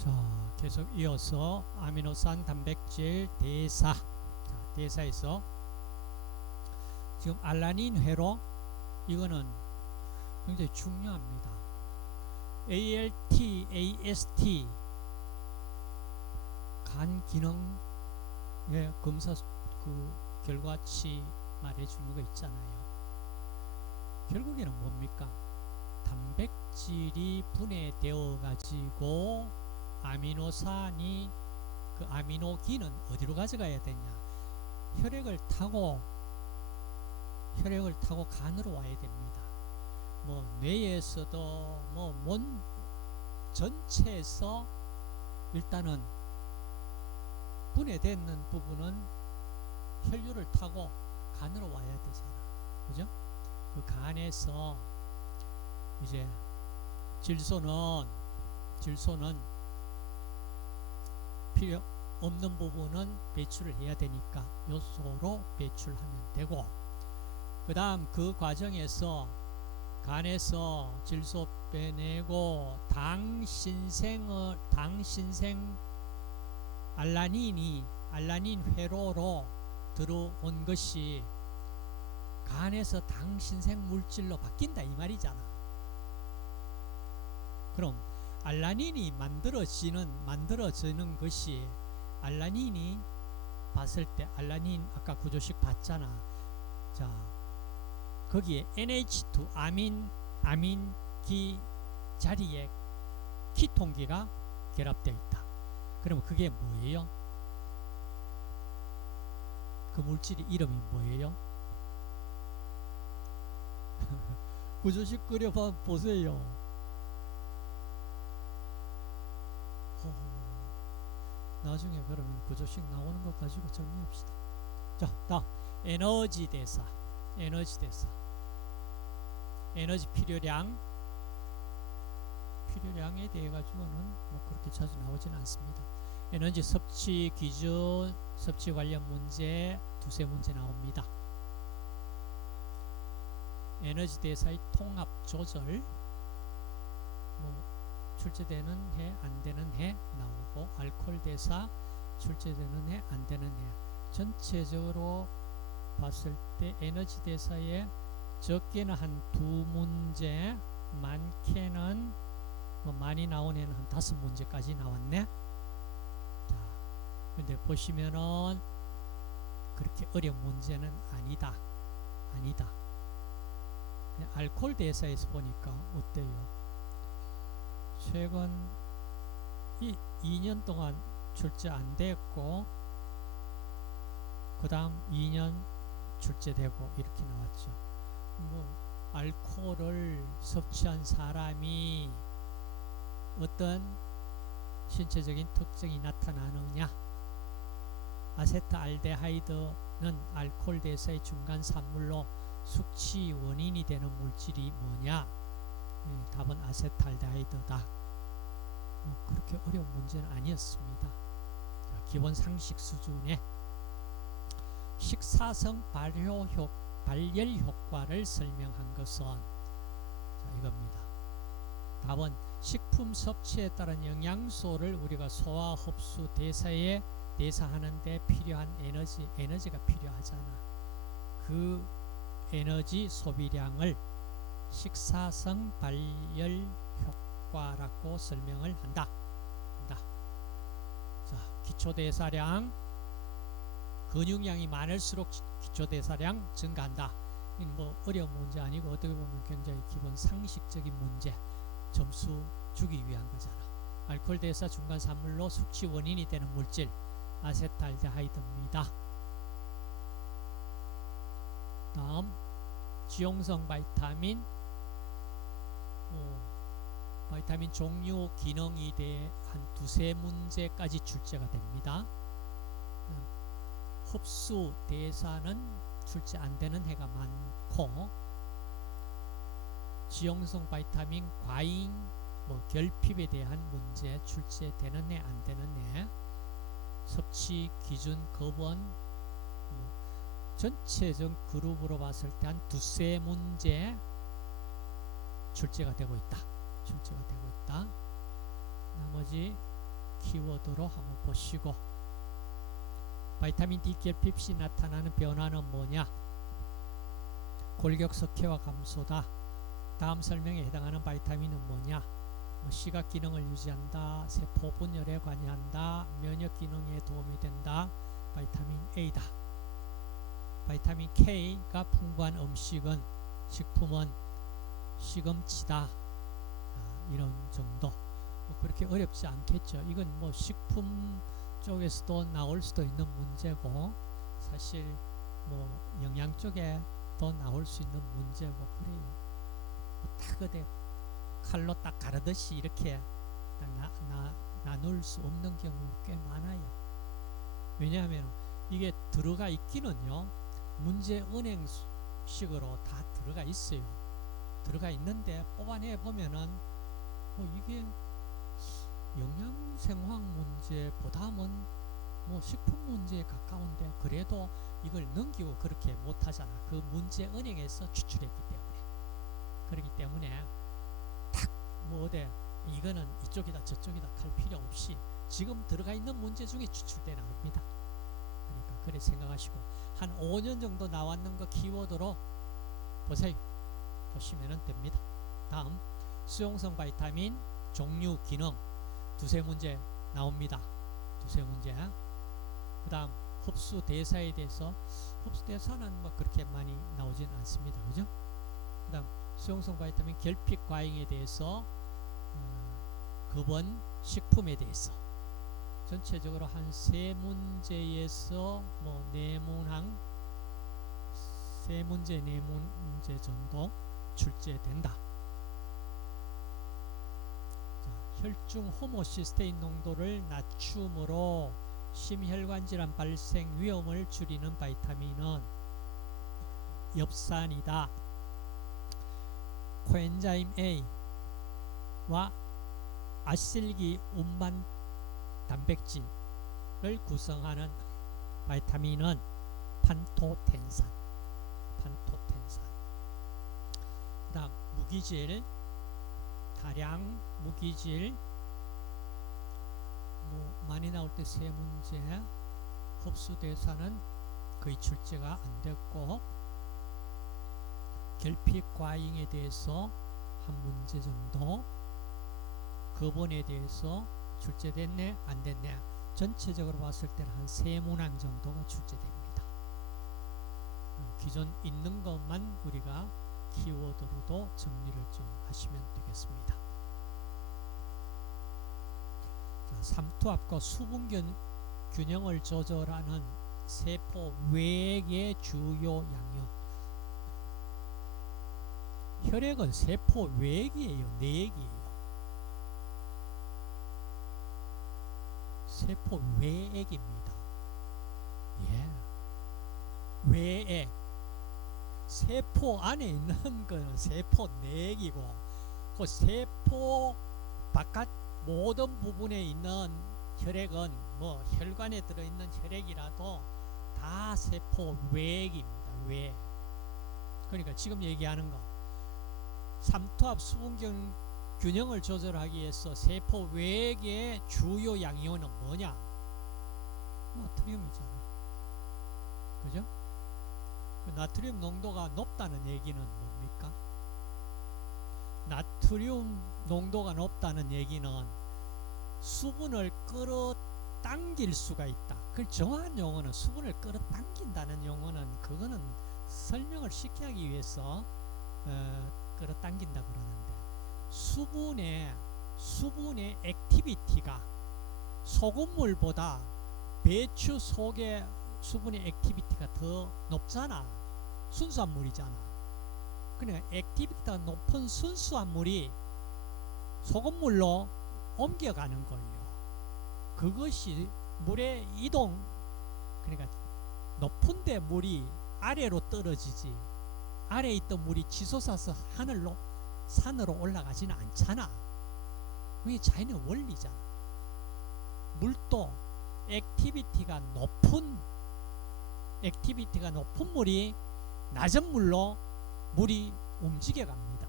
자, 계속 이어서 아미노산 단백질 대사. 자, 대사에서 지금 알라닌 회로 이거는 굉장히 중요합니다. ALT, AST 간 기능의 검사 그 결과치 말해주는 거 있잖아요. 결국에는 뭡니까? 단백질이 분해되어 가지고 아미노산이 그 아미노기는 어디로 가져가야 되냐? 혈액을 타고 간으로 와야 됩니다. 뭐 뇌에서도 뭐 몸 전체에서 일단은 분해되는 부분은 혈류를 타고 간으로 와야 되잖아. 그죠? 그 간에서 이제 질소는 필요 없는 부분은 배출을 해야 되니까 요소로 배출하면 되고, 그 다음 그 과정에서 간에서 질소 빼내고 당신생 알라닌 회로로 들어온 것이 간에서 당신생 물질로 바뀐다 이 말이잖아. 그럼 알라닌이 만들어지는 것이, 알라닌이 봤을 때 알라닌 아까 구조식 봤잖아. 자, 거기에 NH2 아민기 자리에 키톤기가 결합되어 있다. 그러면 그게 뭐예요? 그 물질의 이름이 뭐예요? 구조식 그려봐 보세요. 나중에 그러면 구조식 나오는 거 가지고 정리합시다. 자, 다음 에너지 대사. 에너지 필요량에 대해 가지고는 뭐 그렇게 자주 나오지는 않습니다. 에너지 섭취 기준, 섭취 관련 문제 두세 문제 나옵니다. 에너지 대사의 통합 조절, 뭐 출제되는 해, 안 되는 해 나오고, 알코올 대사 출제되는 해, 안 되는 해. 전체적으로 봤을 때 에너지 대사에 적게는 한 두 문제, 많게는 뭐 많이 나온 애는 한 5문제까지 나왔네. 자, 근데 보시면은 그렇게 어려운 문제는 아니다. 알코올 대사에서 보니까 어때요? 최근 2년 동안 출제 안 됐고, 그 다음 2년 출제되고 이렇게 나왔죠. 뭐 알코올을 섭취한 사람이 어떤 신체적인 특징이 나타나느냐? 아세트알데하이드는 알코올 대사의 중간 산물로 숙취 원인이 되는 물질이 뭐냐? 답은 아세트알데하이드다. 그렇게 어려운 문제는 아니었습니다. 자, 기본 상식 수준의 식사성 발열 효과를 설명한 것은, 자, 이겁니다. 답은 식품 섭취에 따른 영양소를 우리가 소화, 흡수, 대사하는 데 필요한 에너지가 필요하잖아. 그 에너지 소비량을 식사성 발열 효과라고 설명을 한다. 자, 기초대사량, 근육량이 많을수록 기초대사량 증가한다. 뭐 어려운 문제 아니고 어떻게 보면 굉장히 기본 상식적인 문제, 점수 주기 위한 거잖아. 알코올 대사 중간 산물로 숙취 원인이 되는 물질 아세트알데하이드입니다. 다음 지용성 바이타민, 바이타민 종류 기능에 대해 한 두세 문제까지 출제가 됩니다. 흡수 대사는 출제 안 되는 해가 많고, 지용성 바이타민 과잉, 뭐 결핍에 대한 문제 출제되는 해, 안 되는 해, 섭취 기준 거부원, 전체적 그룹으로 봤을 때 한 두세 문제 출제가 되고 있다. 나머지 키워드로 한번 보시고, 바이타민 D 결핍 시 나타나는 변화는 뭐냐? 골격 석회화 감소다. 다음 설명에 해당하는 바이타민은 뭐냐? 시각 기능을 유지한다, 세포 분열에 관여한다, 면역 기능에 도움이 된다. 바이타민 A다. 바이타민 K가 풍부한 음식은, 식품은 시금치다. 이런 정도. 그렇게 어렵지 않겠죠. 이건 식품 쪽에서도 나올 수도 있는 문제고, 사실 영양 쪽에도 나올 수 있는 문제고, 그래요. 딱 어디 칼로 딱 가르듯이 이렇게 나눌 수 없는 경우 꽤 많아요. 왜냐하면 이게 들어가 있기는요, 문제 은행식으로 다 들어가 있어요. 들어가 있는데 뽑아내 보면은 이게 영양 생황 문제보다는 식품 문제에 가까운데, 그래도 이걸 넘기고 그렇게 못하잖아. 그 문제 은행에서 추출했기 때문에. 그렇기 때문에 딱 어디 이거는 이쪽이다 저쪽이다 할 필요 없이 지금 들어가 있는 문제 중에 추출되는 겁니다. 그러니까 그래 생각하시고, 한 5년 정도 나왔는 거 키워드로 보시면 됩니다. 다음, 수용성 바이타민 종류 기능 두세 문제 나옵니다. 두세 문제. 그 다음 흡수 대사에 대해서, 흡수 대사는 그렇게 많이 나오진 않습니다. 그죠? 그 다음 수용성 바이타민 결핍 과잉에 대해서, 급원 식품에 대해서 전체적으로 한 세 문제에서 네 문제 정도 출제된다. 혈중 호모시스테인 농도를 낮춤으로 심혈관 질환 발생 위험을 줄이는 바이타민은 엽산이다. 코엔자임 A와 아실기 운반 단백질을 구성하는 바이타민은 판토텐산. 그 다음 무기질, 다량 무기질 많이 나올 때 세 문제. 흡수 대사는 거의 출제가 안 됐고, 결핍 과잉에 대해서 한 문제 정도, 급원에 대해서 출제됐네 안 됐네, 전체적으로 봤을 때는 한 세 문항 정도가 출제됩니다. 기존 있는 것만 우리가 키워드로도 정리를 좀 하시면 되겠습니다. 삼투압과 수분 균형을 조절하는 세포 외의 주요 양육. 혈액은 세포 외액이에요, 내액이에요. 세포 외액입니다. 외액. 세포 안에 있는 거는 세포 내액이고, 그 세포 바깥 모든 부분에 있는 혈액은 혈관에 들어있는 혈액이라도 다 세포 외액입니다. 외액. 그러니까 지금 얘기하는 거, 삼투압 수분 균형을 조절하기 위해서 세포 외액의 주요 양이온은 뭐냐? 나트륨이잖아. 그죠? 그 나트륨 농도가 높다는 얘기는 뭡니까? 나트륨 농도가 높다는 얘기는 수분을 끌어당길 수가 있다. 그 정확한 용어는 수분을 끌어당긴다는 용어는, 그거는 설명을 쉽게 하기 위해서 끌어당긴다 그러는데, 수분의 액티비티가 소금물보다 배추 속의 수분의 액티비티가 더 높잖아. 순수한 물이잖아. 그러니까 액티비티가 높은 순수한 물이 소금물로 옮겨가는 거예요. 그것이 물의 이동, 그러니까 높은데 물이 아래로 떨어지지, 아래에 있던 물이 치솟아서 산으로 올라가지는 않잖아. 그게 자연의 원리잖아. 물도 액티비티가 높은 물이 낮은 물로 물이 움직여 갑니다.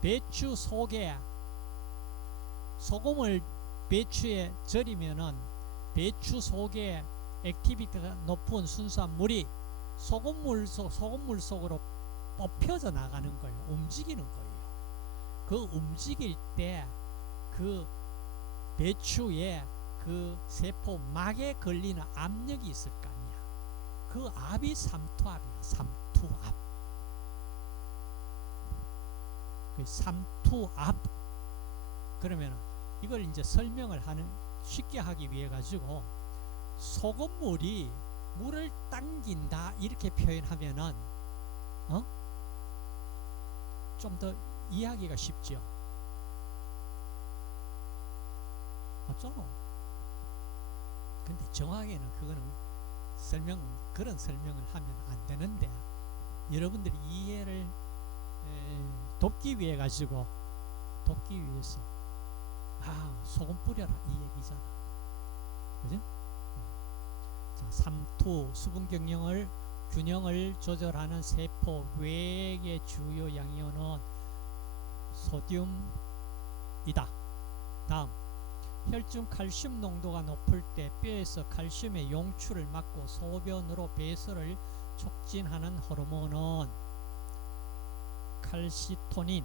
배추 속에 소금을 배추에 절이면은 배추 속에 액티비티가 높은 순수한 물이 소금물 속으로 뽑혀져 나가는 거예요. 움직이는 거예요. 그 움직일 때 그 배추에 그 세포 막에 걸리는 압력이 있을 거 아니야. 그 압이 삼투압이야. 삼투압. 그 삼투압. 그러면 이걸 이제 설명을 하는 쉽게 하기 위해 가지고 소금물이 물을 당긴다 이렇게 표현하면은 좀 더 이해하기가 쉽죠. 맞죠? 근데 정확하게는 그거는 그런 설명을 하면 안 되는데 여러분들이 이해를 돕기 위해 가지고 돕기 위해서 소금 뿌려라 이 얘기잖아. 그죠? 자, 삼투 수분 균형을 조절하는 세포 외의 주요 양이온은 소듐이다. 다음 혈중 칼슘 농도가 높을 때 뼈에서 칼슘의 용출을 막고 소변으로 배설을 촉진하는 호르몬은 칼시토닌.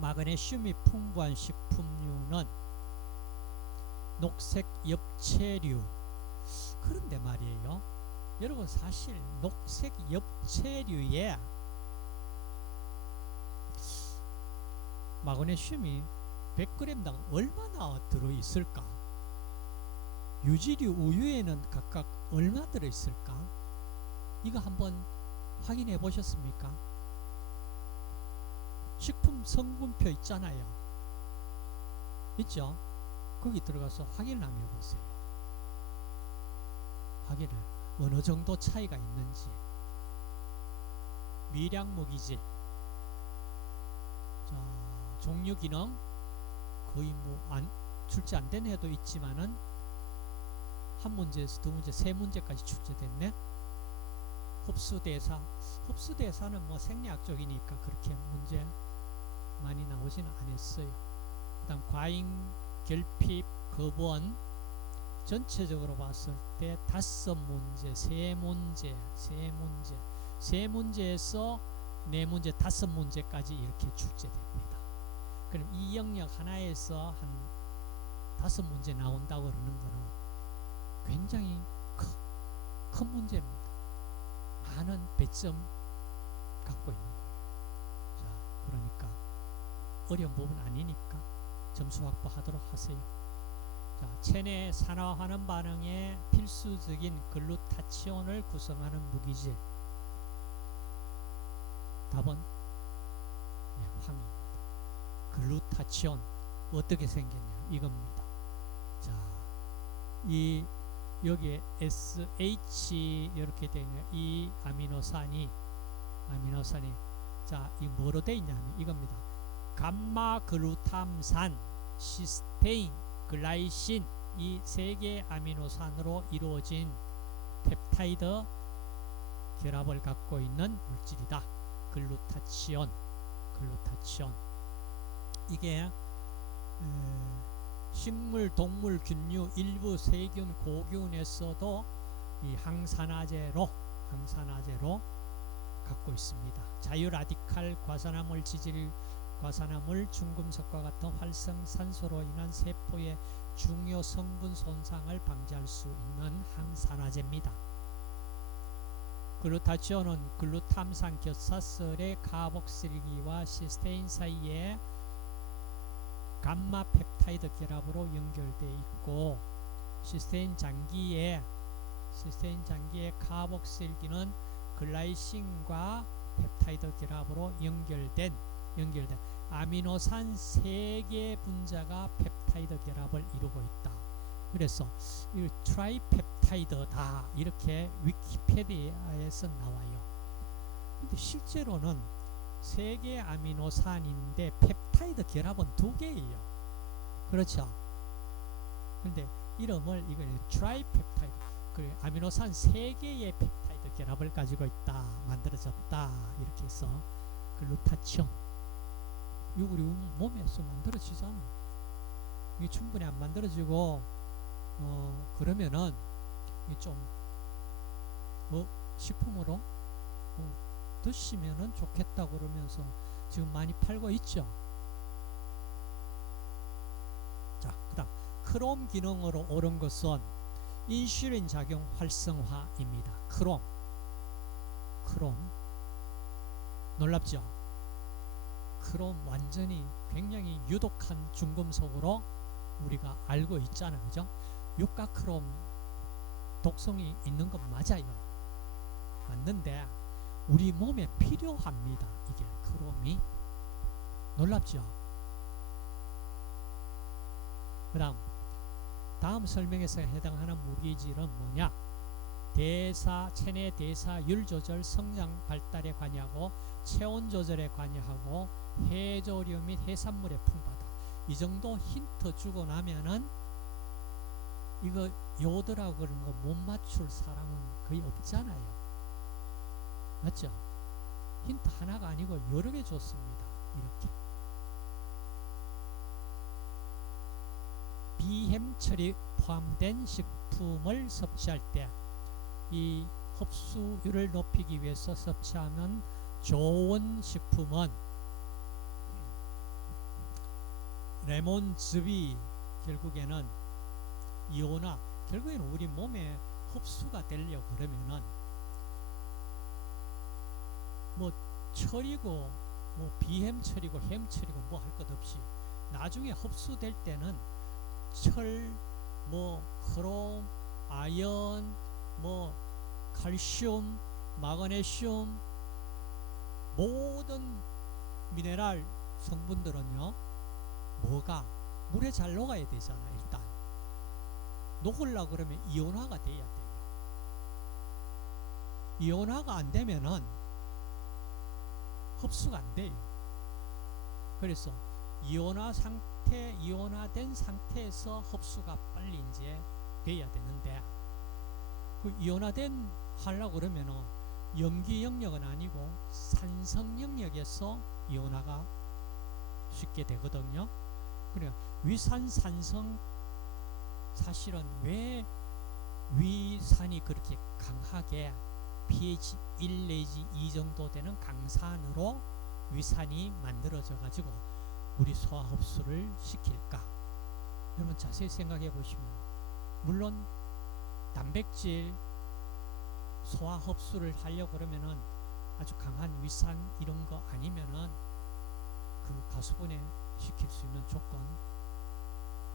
마그네슘이 풍부한 식품류는 녹색 엽채류. 그런데 말이에요, 여러분 사실 녹색 엽채류에 마그네슘이 100g당 얼마나 들어있을까? 유지류 우유에는 각각 얼마 들어있을까? 이거 한번 확인해 보셨습니까? 식품 성분표 있잖아요. 있죠? 거기 들어가서 확인을 한번 해보세요. 확인을 어느 정도 차이가 있는지. 미량무기질, 자, 종류 기능 거의 출제 안 된 해도 있지만은 한 문제에서 두 문제, 세 문제까지 출제됐네. 흡수대사는 생리학 쪽이니까 그렇게 문제 많이 나오지는 않았어요. 그다음 과잉, 결핍, 거부원 전체적으로 봤을 때 5문제, 3문제에서 4문제, 5문제까지 이렇게 출제됩니다. 그럼 이 영역 하나에서 한 5문제 나온다고 그러는 거는 굉장히 큰 문제입니다. 많은 배점 갖고 있는 거예요. 자, 그러니까 어려운 부분 아니니까 점수 확보하도록 하세요. 자, 체내 산화하는 반응에 필수적인 글루타치온을 구성하는 무기질. 답은 황입니다. 글루타치온 어떻게 생겼냐 이겁니다. 자, 여기에 SH 이렇게 되어 있는 이 아미노산이 자, 이 뭐로 되어 있냐면 이겁니다. 감마 글루탐산, 시스테인, 글라이신 이 3개 아미노산으로 이루어진 펩타이드 결합을 갖고 있는 물질이다. 글루타치온. 이게 식물, 동물, 균류, 일부 세균, 고균에서도 이 항산화제로 갖고 있습니다. 자유라디칼, 과산화물 지질, 과산화물, 중금속과 같은 활성산소로 인한 세포의 중요 성분 손상을 방지할 수 있는 항산화제입니다. 글루타치온은 글루탐산 결사설의 카복실기와 시스테인 사이에 감마 펩타이드 결합으로 연결되어 있고, 시스테인 장기의 카복실기는 글라이신과 펩타이드 결합으로 연결된 아미노산 3개 분자가 펩타이드 결합을 이루고 있다. 그래서 이 트라이펩타이드다 이렇게 위키피디아에서 나와요. 근데 실제로는 3개 아미노산인데 펩타이드 결합은 2개예요. 그렇죠? 근데 이름을 트라이펩타이드, 그 아미노산 3개의 펩타이드 결합을 가지고 있다, 만들어졌다 이렇게 해서 글루타치온 우리 몸에서 만들어지잖아. 이게 충분히 안 만들어지고 그러면은 좀 식품으로 드시면은 좋겠다고 그러면서 지금 많이 팔고 있죠. 자, 그다음 크롬 기능으로 옳은 것은 인슐린 작용 활성화입니다. 크롬 놀랍죠? 크롬 완전히 굉장히 유독한 중금속으로 우리가 알고 있잖아요. 그죠? 유가 크롬 독성이 있는 건 맞아요. 맞는데 우리 몸에 필요합니다. 이게 크롬이. 놀랍죠? 그 다음 설명에서 해당하는 무기질은 뭐냐? 체내 대사율 조절, 성장 발달에 관여하고 체온 조절에 관여하고 해조류 및 해산물의 풍부하다. 이 정도 힌트 주고 나면은 이거 요드라고 그런 거 못 맞출 사람은 거의 없잖아요. 맞죠? 힌트 하나가 아니고 여러 개 줬습니다. 이렇게 비햄처리 포함된 식품을 섭취할 때 이 흡수율을 높이기 위해서 섭취하면 좋은 식품은 레몬즙이 결국에는 이온화, 결국에는 우리 몸에 흡수가 되려고 그러면은 뭐 철이고 뭐 비햄철이고 햄철이고 뭐 할 것 없이 나중에 흡수될 때는 철, 뭐 크롬, 아연, 뭐 칼슘, 마그네슘, 모든 미네랄 성분들은요 뭐가 물에 잘 녹아야 되잖아. 일단 녹으려고 그러면 이온화가 돼야 돼요. 이온화가 안 되면은 흡수가 안 돼요. 그래서 이온화된 상태에서 흡수가 빨리 이제 돼야 되는데, 그 이온화된 하려고 그러면은 염기 영역은 아니고 산성 영역에서 이온화가 쉽게 되거든요. 그래 위산산성, 사실은 왜 위산이 그렇게 강하게 pH 1 내지 2 정도 되는 강산으로 위산이 만들어져 가지고 우리 소화 흡수를 시킬까? 여러분 자세히 생각해 보시면, 물론 단백질 소화 흡수를 하려고 그러면은 아주 강한 위산 이런 거 아니면은 그 가수분해 시킬 수 있는 조건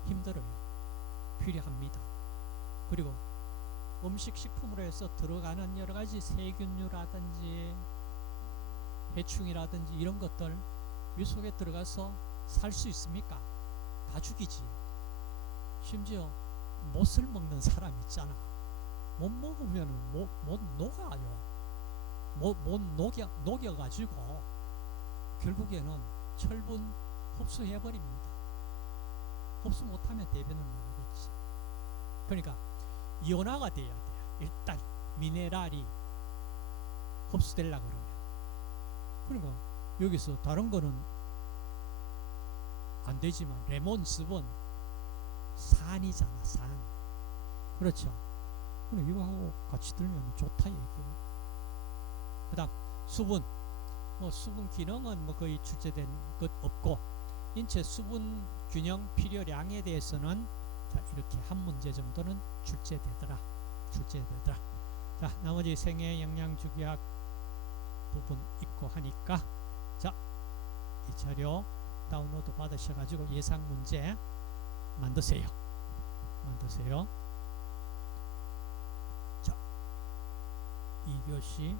힘들어요. 필요합니다. 그리고 음식 식품으로 해서 들어가는 여러 가지 세균류라든지 해충이라든지 이런 것들 위 속에 들어가서 살 수 있습니까? 다 죽이지. 심지어 못을 먹는 사람 있잖아. 못 먹으면 못 녹아요. 못 녹여가지고 결국에는 철분 흡수해버립니다. 흡수 못하면 대변을 나가겠지. 그러니까 이온화가 돼야 돼요. 일단 미네랄이 흡수되려고 그러면. 그러니까 여기서 다른 거는 안 되지만 레몬즙은 산이잖아. 산. 그렇죠. 그럼 이거하고 같이 들면 좋다 얘기예요. 그 다음 수분. 수분 기능은 거의 출제된 것 없고, 인체 수분 균형 필요량에 대해서는 자, 이렇게 한 문제 정도는 출제되더라. 자, 나머지 생애 영양주기학 부분 있고 하니까, 자, 이 자료 다운로드 받으셔가지고 예상 문제 만드세요. 자, 2교시